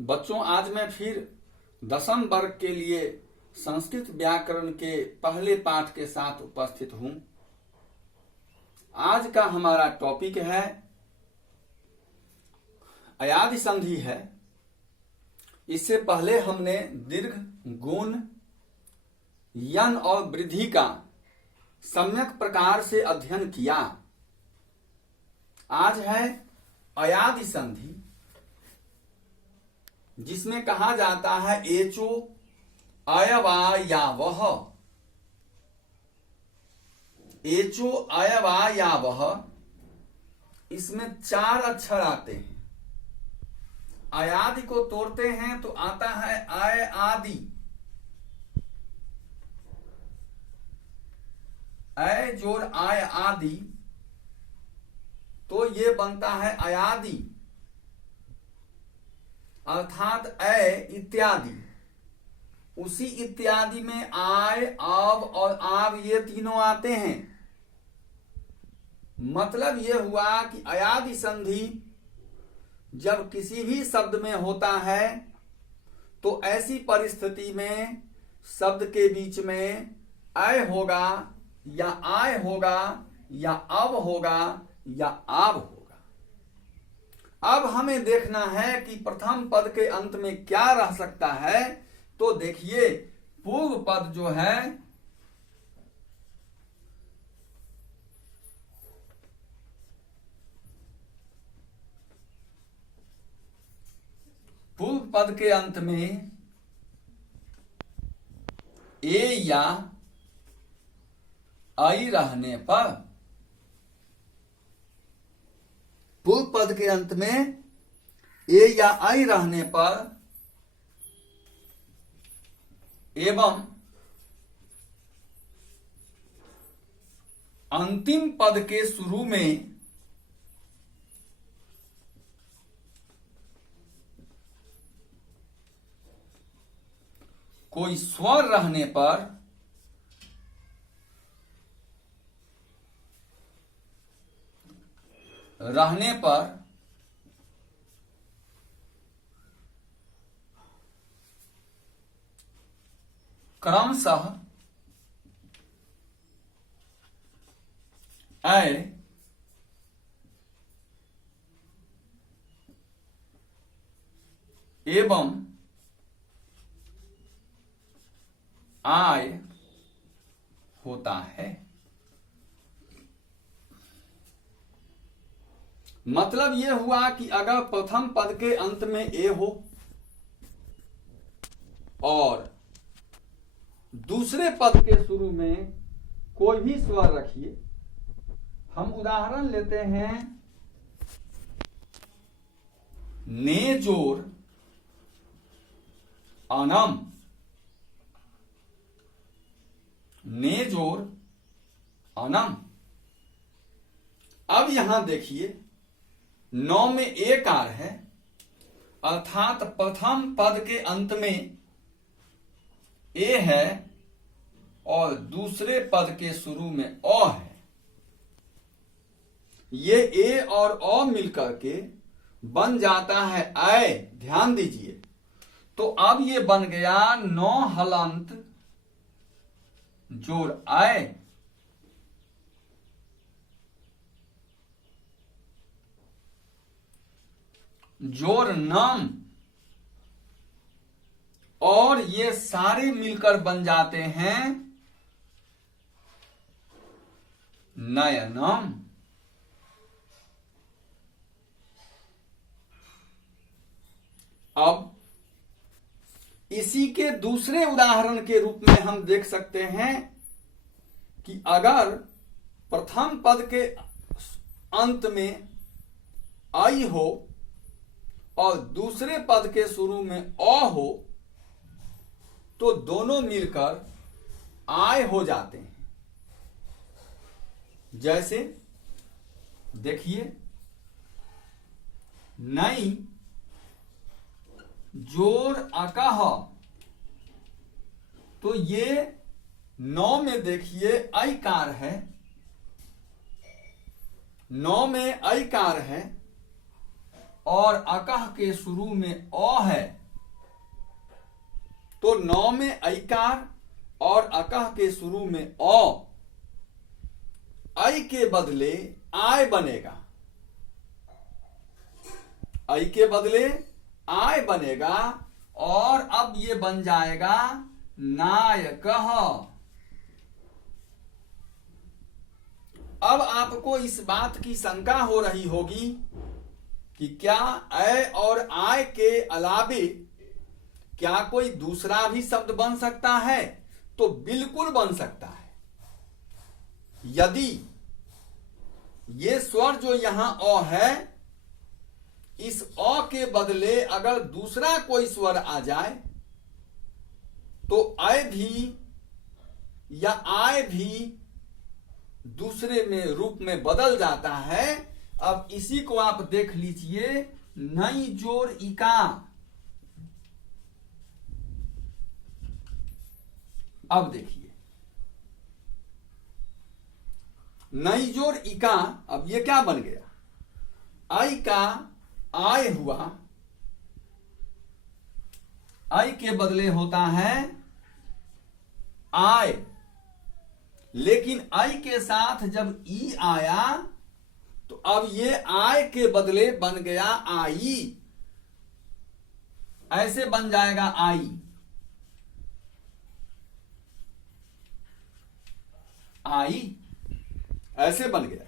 बच्चों, आज मैं फिर 10वीं वर्ग के लिए संस्कृत व्याकरण के पहले पाठ के साथ उपस्थित हूं। आज का हमारा टॉपिक है अयादि संधि है। इससे पहले हमने दीर्घ, गुण, यन और वृद्धि का सम्यक प्रकार से अध्ययन किया। आज है अयादि संधि, जिसमें कहा जाता है एचो अयवायावः। एचो अयवायावः, इसमें 4 अक्षर आते हैं। अयादि को तोड़ते हैं तो आता है अय आदि। अय जोड़ आय आदि, तो ये बनता है अयादि, अर्थात अय इत्यादि। उसी इत्यादि में आय, आव और आव ये तीनों आते हैं। मतलब ये हुआ कि अयादि संधि जब किसी भी शब्द में होता है तो ऐसी परिस्थिति में शब्द के बीच में अय होगा या आय होगा या अव होगा या आव होगा। अब हमें देखना है कि प्रथम पद के अंत में क्या रह सकता है। तो देखिए, पूर्व पद जो है पूर्व पद के अंत में ए या आई रहने पर, पूर्व पद के अंत में ए या आई रहने पर एवं अंतिम पद के शुरू में कोई स्वर रहने पर क्रमशः अय एवं आय होता है। मतलब यह हुआ कि अगर प्रथम पद के अंत में ए हो और दूसरे पद के शुरू में कोई भी स्वर रखिए। हम उदाहरण लेते हैं ने जोड़ अनम, ने जोड़ अनम। अब यहां देखिए, 9 में एकार है, अर्थात प्रथम पद के अंत में ए है और दूसरे पद के शुरू में अ है। ये ए और अ मिलकर के बन जाता है अय। ध्यान दीजिए, तो अब ये बन गया 9 हलंत जोड़ अय। जोड़ नम, और ये सारे मिलकर बन जाते हैं नयनम। अब इसी के दूसरे उदाहरण के रूप में हम देख सकते हैं कि अगर प्रथम पद के अंत में आई हो और दूसरे पद के शुरू में अ हो, तो दोनों मिलकर आय हो जाते हैं। जैसे देखिए, नई जोड़ अकह, तो ये 9 में देखिए ऐकार है, 9 में ऐकार है और अकह के शुरू में अ है, तो नौ में ऐकार और अकह के शुरू में अ, ऐ के बदले आय बनेगा, ऐ के बदले आय बनेगा और अब ये बन जाएगा नायकः। अब आपको इस बात की शंका हो रही होगी कि क्या ऐ और आय के अलावे क्या कोई दूसरा भी शब्द बन सकता है? तो बिल्कुल बन सकता है। यदि ये स्वर जो यहां अ है, इस अ के बदले अगर दूसरा कोई स्वर आ जाए तो ऐ भी या आय भी दूसरे में रूप में बदल जाता है। अब इसी को आप देख लीजिए, नई जोर इका। अब देखिए नई जोर इका, अब ये क्या बन गया? आई का आय हुआ, आई के बदले होता है आय, लेकिन आई के साथ जब ई आया तो अब ये आय के बदले बन गया आई, ऐसे बन जाएगा आई, आई ऐसे बन गया।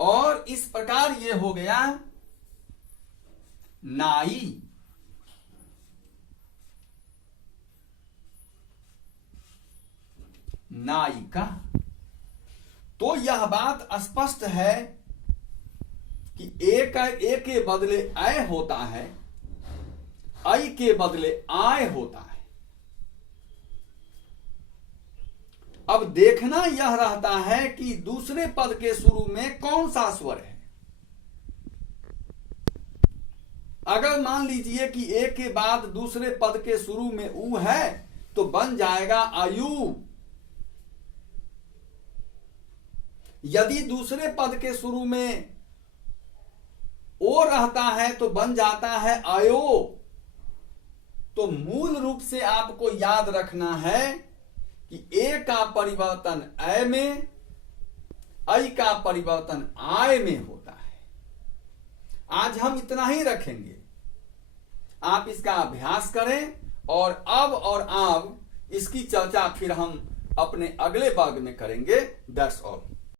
और इस प्रकार ये हो गया नाई। नायिका। तो यह बात स्पष्ट है कि ए के बदले ऐ होता है, ऐ के बदले आय होता है। अब देखना यह रहता है कि दूसरे पद के शुरू में कौन सा स्वर है। अगर मान लीजिए कि ए के बाद दूसरे पद के शुरू में ऊ है तो बन जाएगा आयु। यदि दूसरे पद के शुरू में ओ रहता है तो बन जाता है आयो। तो मूल रूप से आपको याद रखना है कि ए का परिवर्तन ऐ में, ऐ का परिवर्तन आय में होता है। आज हम इतना ही रखेंगे, आप इसका अभ्यास करें और अब इसकी चर्चा फिर हम अपने अगले वर्ग में करेंगे। That's all.